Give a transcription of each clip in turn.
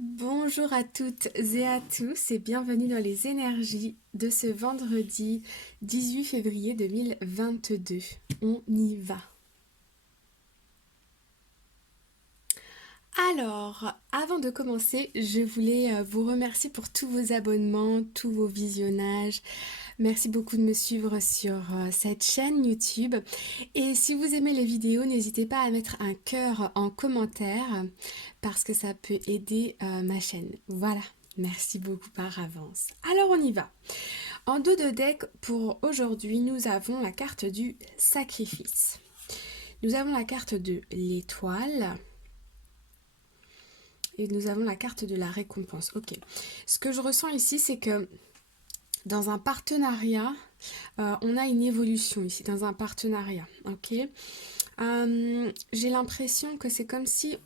Bonjour à toutes et à tous et bienvenue dans les énergies de ce vendredi 18 février 2022. On y va. Alors, avant de commencer, je voulais vous remercier pour tous vos abonnements, tous vos visionnages. Merci beaucoup de me suivre sur cette chaîne YouTube. Et si vous aimez les vidéos, n'hésitez pas à mettre un cœur en commentaire parce que ça peut aider ma chaîne. Voilà, merci beaucoup par avance. Alors on y va. En dos de deck pour aujourd'hui, nous avons la carte du sacrifice. Nous avons la carte de l'étoile. Et nous avons la carte de la récompense. Ok. Ce que je ressens ici, c'est que dans un partenariat, on a une évolution ici, dans un partenariat. Ok. J'ai l'impression que c'est comme si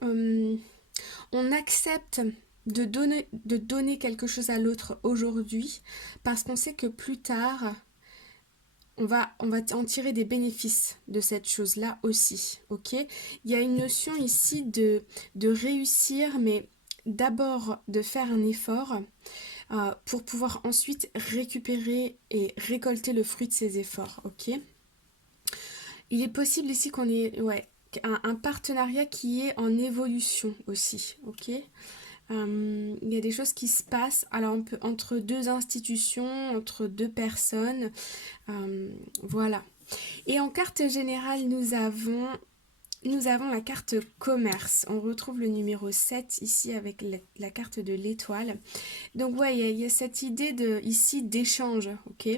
on accepte de donner quelque chose à l'autre aujourd'hui parce qu'on sait que plus tard, on va en tirer des bénéfices de cette chose-là aussi, ok? Il y a une notion ici de réussir, mais d'abord de faire un effort pour pouvoir ensuite récupérer et récolter le fruit de ces efforts, ok? Il est possible ici qu'on ait un partenariat qui est en évolution aussi, ok? Il y a des choses qui se passent alors entre deux institutions, entre deux personnes, voilà. Et en carte générale, nous avons la carte commerce. On retrouve le numéro 7 ici avec la carte de l'étoile. Donc ouais, il y a cette idée ici d'échange, ok?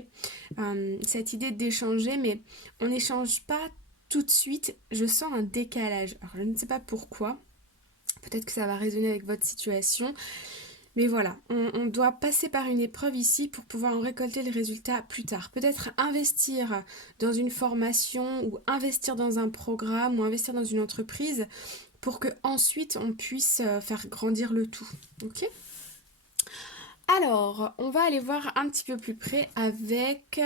Cette idée d'échanger, mais on n'échange pas tout de suite. Je sens un décalage. Alors je ne sais pas pourquoi. Peut-être que ça va résonner avec votre situation. Mais voilà, on doit passer par une épreuve ici pour pouvoir en récolter les résultats plus tard. Peut-être investir dans une formation ou investir dans un programme ou investir dans une entreprise pour que ensuite on puisse faire grandir le tout. Ok? Alors, on va aller voir un petit peu plus près avec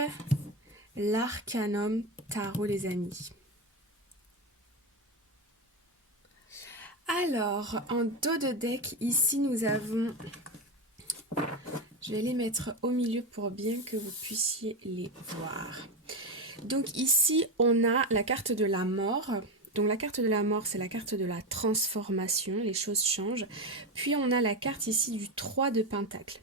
l'Arcanum Tarot, les amis. Alors, en dos de deck, ici nous avons... Je vais les mettre au milieu pour bien que vous puissiez les voir. Donc ici, on a la carte de la mort. Donc la carte de la mort, c'est la carte de la transformation, les choses changent. Puis on a la carte ici du 3 de Pentacle.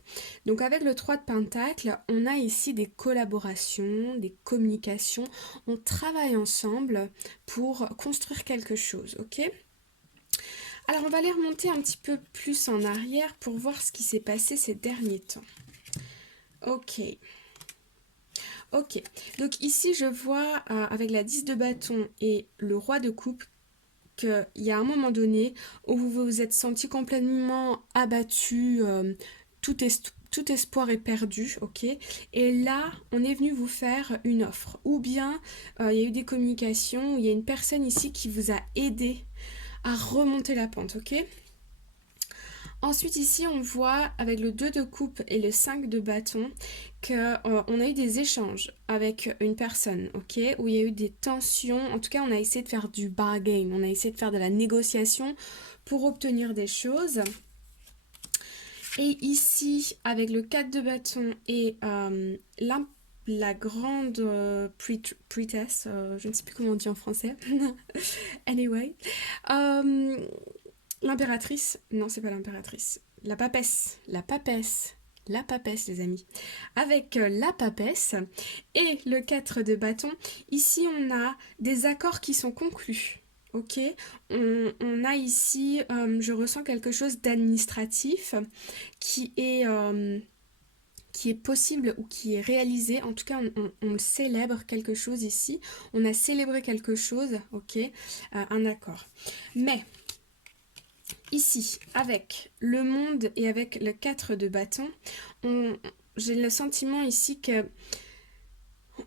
Donc avec le 3 de Pentacle, on a ici des collaborations, des communications. On travaille ensemble pour construire quelque chose, ok? Alors on va aller remonter un petit peu plus en arrière pour voir ce qui s'est passé ces derniers temps. Ok. Ok, donc ici je vois avec la 10 de bâton et le roi de coupe qu'il y a un moment donné où vous vous êtes senti complètement abattu, tout espoir est perdu, ok? Et là, on est venu vous faire une offre. Ou bien, il y a eu des communications, il y a une personne ici qui vous a aidé à remonter la pente, ok? Ensuite ici on voit avec le 2 de coupe et le 5 de bâton qu'on a eu des échanges avec une personne, ok, où il y a eu des tensions. En tout cas on a essayé de faire du bargain, on a essayé de faire de la négociation pour obtenir des choses. Et ici avec le 4 de bâton et la grande priestess, je ne sais plus comment on dit en français. Anyway. L'impératrice, non, c'est pas l'impératrice. La papesse, les amis. Avec la papesse et le 4 de bâton, ici on a des accords qui sont conclus. Ok, on a ici, je ressens quelque chose d'administratif qui est possible ou qui est réalisé. En tout cas, on célèbre quelque chose ici. On a célébré quelque chose, ok, un accord. Mais ici, avec le monde et avec le 4 de bâton, j'ai le sentiment ici que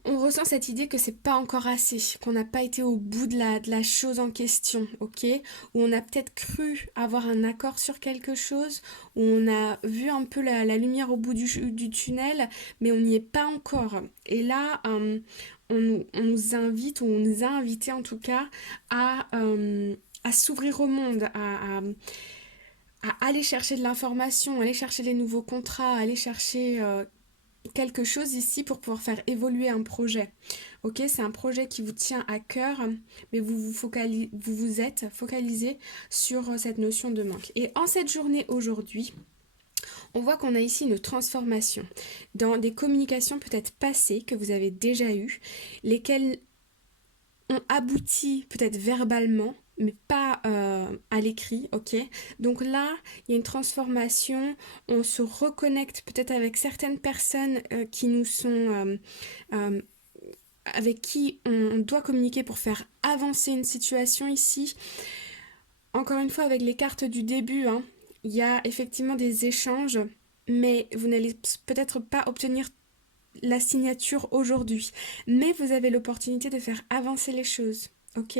on ressent cette idée que c'est pas encore assez, qu'on n'a pas été au bout de la chose en question, ok? Où on a peut-être cru avoir un accord sur quelque chose, où on a vu un peu la lumière au bout du tunnel, mais on n'y est pas encore. Et là, on nous invite, ou on nous a invités en tout cas, à s'ouvrir au monde, à aller chercher de l'information, aller chercher les nouveaux contrats, aller chercher quelque chose ici pour pouvoir faire évoluer un projet. Ok, c'est un projet qui vous tient à cœur, mais vous vous êtes focalisé sur cette notion de manque. Et en cette journée aujourd'hui, on voit qu'on a ici une transformation dans des communications peut-être passées que vous avez déjà eues, lesquelles ont abouti peut-être verbalement, mais pas à l'écrit, ok? Donc là, il y a une transformation, on se reconnecte peut-être avec certaines personnes qui nous sont... euh, avec qui on doit communiquer pour faire avancer une situation ici. Encore une fois, avec les cartes du début, hein, il y a effectivement des échanges, mais vous n'allez peut-être pas obtenir la signature aujourd'hui. Mais vous avez l'opportunité de faire avancer les choses, ok?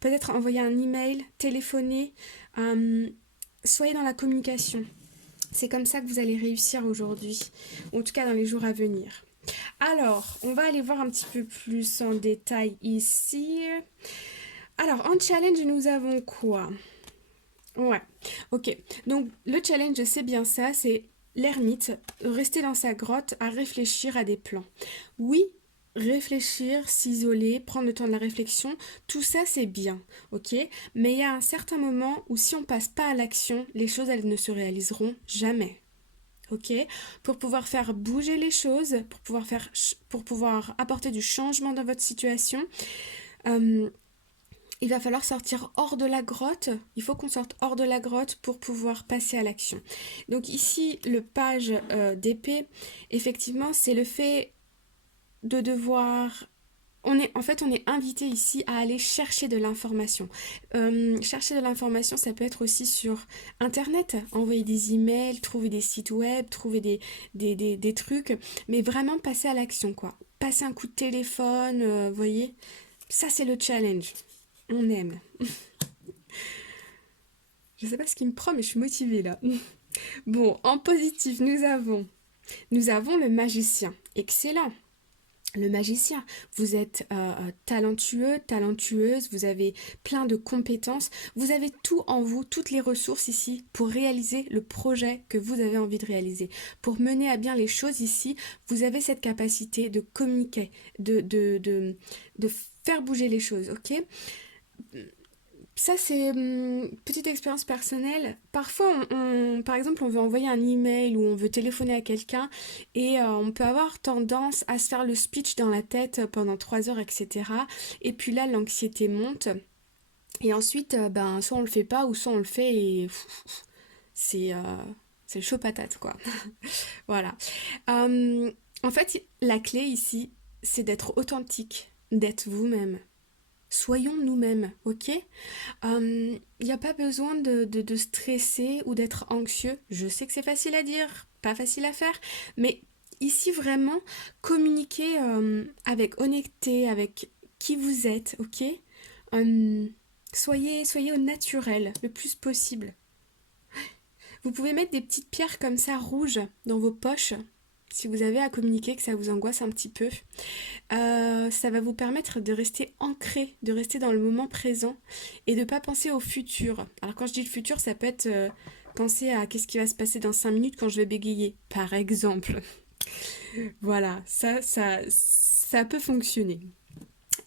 Peut-être envoyer un email, téléphoner, soyez dans la communication. C'est comme ça que vous allez réussir aujourd'hui, en tout cas dans les jours à venir. Alors, on va aller voir un petit peu plus en détail ici. Alors, en challenge, nous avons quoi? Ouais, ok. Donc, le challenge, c'est bien ça, c'est l'ermite, rester dans sa grotte à réfléchir à des plans. Oui, réfléchir, s'isoler, prendre le temps de la réflexion, tout ça, c'est bien, ok? Mais il y a un certain moment où si on passe pas à l'action, les choses, elles ne se réaliseront jamais. Ok, pour pouvoir faire bouger les choses, pour pouvoir apporter du changement dans votre situation, euh, il va falloir sortir hors de la grotte. Il faut qu'on sorte hors de la grotte pour pouvoir passer à l'action. Donc ici, le page d'épée, effectivement, c'est le fait de devoir on est invité ici à aller chercher de l'information. Chercher de l'information, ça peut être aussi sur Internet, envoyer des emails, trouver des sites web, trouver des trucs, mais vraiment passer à l'action, quoi. Passer un coup de téléphone, vous voyez. Ça, c'est le challenge. On aime. Je sais pas ce qui me prend, mais je suis motivée là. Bon, en positif, nous avons le magicien. Excellent. Le magicien, vous êtes talentueux, talentueuse, vous avez plein de compétences, vous avez tout en vous, toutes les ressources ici pour réaliser le projet que vous avez envie de réaliser. Pour mener à bien les choses ici, vous avez cette capacité de communiquer, de faire bouger les choses, ok? Ça, c'est petite expérience personnelle. Parfois, par exemple, on veut envoyer un email ou on veut téléphoner à quelqu'un et on peut avoir tendance à se faire le speech dans la tête pendant 3 heures, etc. Et puis là, l'anxiété monte. Et ensuite, ben, soit on le fait pas ou soit on le fait et c'est euh, c'est chaud patate, quoi. Voilà. En fait, la clé ici, c'est d'être authentique, d'être vous-même. Soyons nous-mêmes, ok? Il n'y a pas besoin de stresser ou d'être anxieux. Je sais que c'est facile à dire, pas facile à faire, mais ici vraiment, communiquer avec honnêteté, avec qui vous êtes, ok? Soyez au naturel le plus possible. Vous pouvez mettre des petites pierres comme ça rouges dans vos poches si vous avez à communiquer, que ça vous angoisse un petit peu. Ça va vous permettre de rester ancré, de rester dans le moment présent et de ne pas penser au futur. Alors quand je dis le futur, ça peut être penser à qu'est-ce qui va se passer dans 5 minutes quand je vais bégayer, par exemple. Voilà, ça peut fonctionner.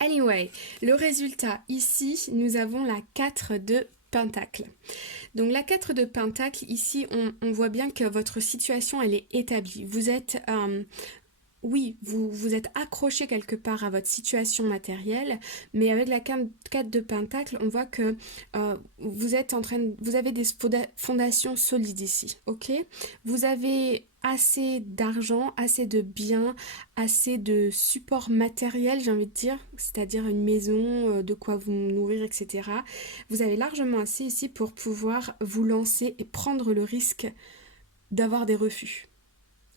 Anyway, le résultat, ici, nous avons la 4 de Pentacle. Donc la 4 de Pentacle, ici, on voit bien que votre situation, elle est établie. Vous êtes... oui, vous êtes accroché quelque part à votre situation matérielle, mais avec la 4 de Pentacle, on voit que vous avez des fondations solides ici, ok? Vous avez assez d'argent, assez de biens, assez de support matériel, j'ai envie de dire, c'est-à-dire une maison, de quoi vous nourrir, etc. Vous avez largement assez ici pour pouvoir vous lancer et prendre le risque d'avoir des refus.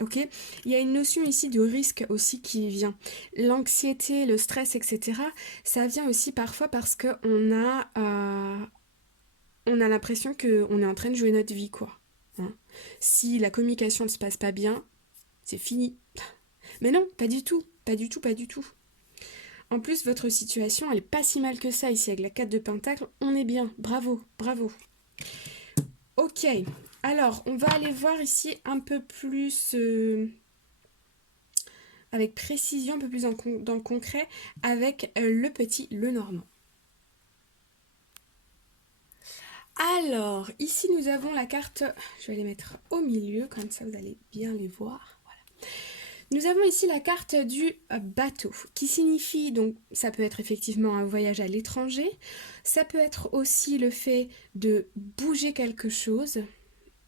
Ok, il y a une notion ici de risque aussi qui vient. L'anxiété, le stress, etc. Ça vient aussi parfois parce on a l'impression qu'on est en train de jouer notre vie, quoi. Hein. Si la communication ne se passe pas bien, c'est fini. Mais non, pas du tout, pas du tout, pas du tout. En plus, votre situation, elle est pas si mal que ça ici avec la 4 de Pentacle. On est bien, bravo, bravo. Ok, Ok, alors on va aller voir ici un peu plus avec précision, un peu plus dans le concret, avec le petit Lenormand. Alors, ici nous avons la carte, je vais les mettre au milieu, comme ça vous allez bien les voir. Voilà. Nous avons ici la carte du bateau, qui signifie, donc ça peut être effectivement un voyage à l'étranger, ça peut être aussi le fait de bouger quelque chose,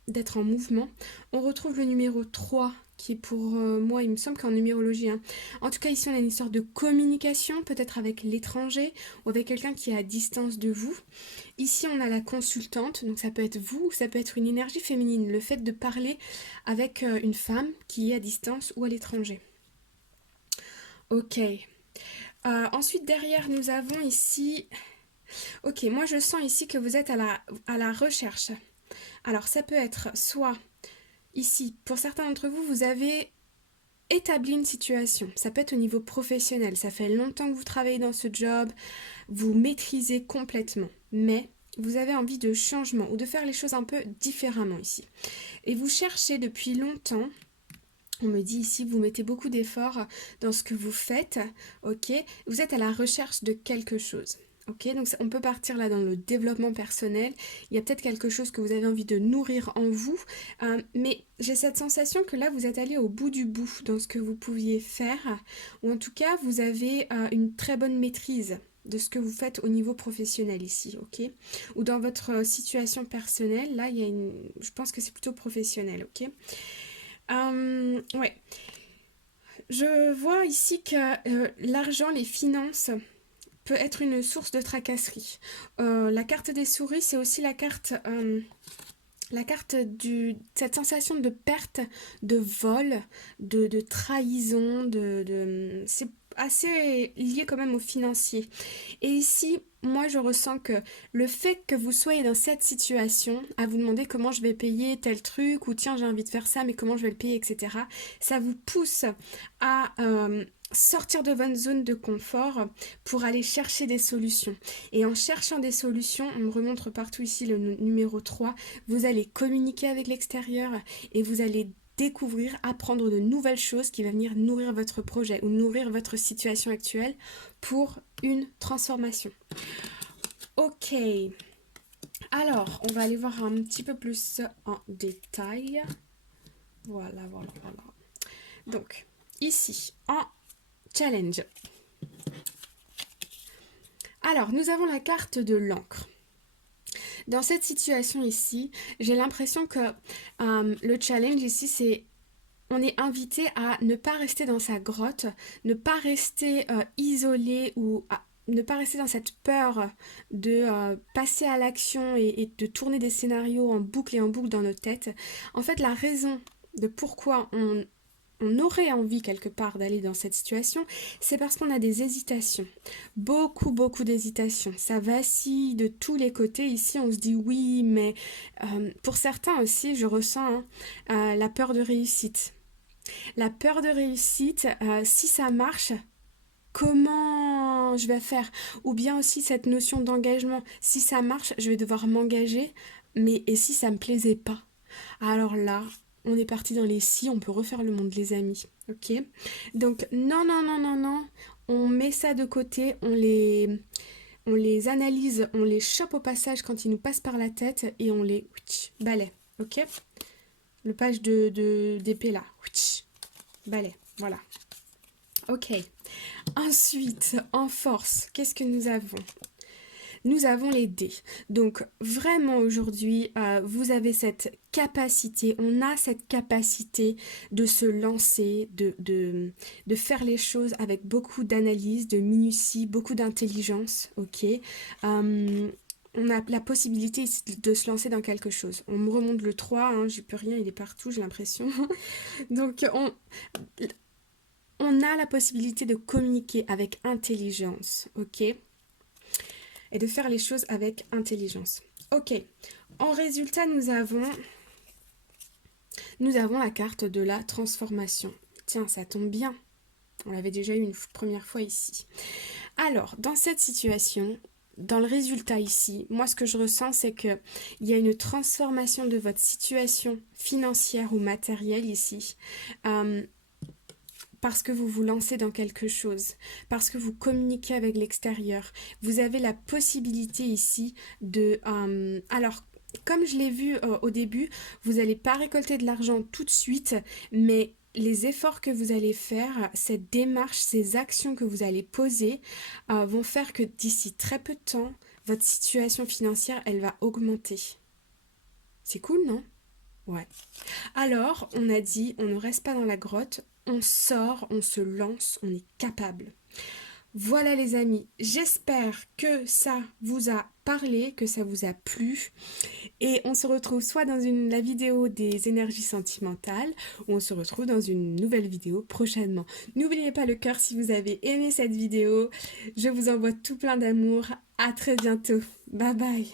d'être en mouvement. On retrouve le numéro 3 qui est pour moi, il me semble qu'en numérologie. Hein. En tout cas, ici, on a une histoire de communication, peut-être avec l'étranger ou avec quelqu'un qui est à distance de vous. Ici, on a la consultante, donc ça peut être vous ou ça peut être une énergie féminine, le fait de parler avec une femme qui est à distance ou à l'étranger. Ok. Ensuite, derrière, nous avons ici... Ok, moi je sens ici que vous êtes à la recherche. Alors, ça peut être soit... Ici, pour certains d'entre vous, vous avez établi une situation. Ça peut être au niveau professionnel. Ça fait longtemps que vous travaillez dans ce job. Vous maîtrisez complètement. Mais vous avez envie de changement ou de faire les choses un peu différemment ici. Et vous cherchez depuis longtemps. On me dit ici, vous mettez beaucoup d'efforts dans ce que vous faites. Ok, vous êtes à la recherche de quelque chose. Ok, donc on peut partir là dans le développement personnel. Il y a peut-être quelque chose que vous avez envie de nourrir en vous. Mais j'ai cette sensation que là, vous êtes allé au bout du bout dans ce que vous pouviez faire. Ou en tout cas, vous avez une très bonne maîtrise de ce que vous faites au niveau professionnel ici. Ok, ou dans votre situation personnelle, là, il y a je pense que c'est plutôt professionnel. Ok. Ouais. Je vois ici que l'argent, les finances peut être une source de tracasserie. La carte des souris, c'est aussi la carte cette sensation de perte, de vol, de trahison, c'est assez lié quand même au financier. Et ici, moi je ressens que le fait que vous soyez dans cette situation, à vous demander comment je vais payer tel truc, ou tiens j'ai envie de faire ça, mais comment je vais le payer, etc., ça vous pousse à sortir de votre zone de confort pour aller chercher des solutions. Et en cherchant des solutions, on me remontre partout ici le numéro 3, vous allez communiquer avec l'extérieur et vous allez découvrir, apprendre de nouvelles choses qui vont venir nourrir votre projet ou nourrir votre situation actuelle pour une transformation. Ok, alors on va aller voir un petit peu plus en détail. Voilà. Donc, ici, en challenge. Alors, nous avons la carte de l'encre. Dans cette situation ici, j'ai l'impression que le challenge ici, c'est on est invité à ne pas rester dans sa grotte, ne pas rester isolé ou ne pas rester dans cette peur de passer à l'action et de tourner des scénarios en boucle et en boucle dans notre tête. En fait, la raison de pourquoi on aurait envie quelque part d'aller dans cette situation, c'est parce qu'on a des hésitations. Beaucoup d'hésitations. Ça vacille de tous les côtés. Ici, on se dit oui, mais pour certains aussi, je ressens la peur de réussite. La peur de réussite, si ça marche, comment je vais faire? Ou bien aussi cette notion d'engagement. Si ça marche, je vais devoir m'engager, mais et si ça me plaisait pas? Alors là, on est parti dans les si, on peut refaire le monde, les amis. Ok? Donc, non. On met ça de côté, on les analyse, on les chope au passage quand ils nous passent par la tête et on les balaie. Ok? Le page d'épée là. Balai, voilà. Ok. Ensuite, en force, qu'est-ce que nous avons? Nous avons les dés. Donc vraiment aujourd'hui, vous avez cette capacité, on a cette capacité de se lancer, de faire les choses avec beaucoup d'analyse, de minutie, beaucoup d'intelligence, ok. On a la possibilité de se lancer dans quelque chose. On me remonte le 3, hein, j'y peux rien, il est partout, j'ai l'impression. Donc on a la possibilité de communiquer avec intelligence, ok? Et de faire les choses avec intelligence. Ok, en résultat, nous avons la carte de la transformation. Tiens, ça tombe bien. On l'avait déjà eu une première fois ici. Alors, dans cette situation, dans le résultat ici, moi ce que je ressens, c'est qu'il y a une transformation de votre situation financière ou matérielle ici. Parce que vous vous lancez dans quelque chose, parce que vous communiquez avec l'extérieur. Vous avez la possibilité ici de... alors, comme je l'ai vu au début, vous n'allez pas récolter de l'argent tout de suite, mais les efforts que vous allez faire, cette démarche, ces actions que vous allez poser, vont faire que d'ici très peu de temps, votre situation financière, elle va augmenter. C'est cool, non? Ouais. Alors, on a dit, on ne reste pas dans la grotte, on sort, on se lance, on est capable. Voilà les amis, j'espère que ça vous a parlé, que ça vous a plu. Et on se retrouve soit dans la vidéo des énergies sentimentales, ou on se retrouve dans une nouvelle vidéo prochainement. N'oubliez pas le cœur si vous avez aimé cette vidéo. Je vous envoie tout plein d'amour. À très bientôt. Bye bye.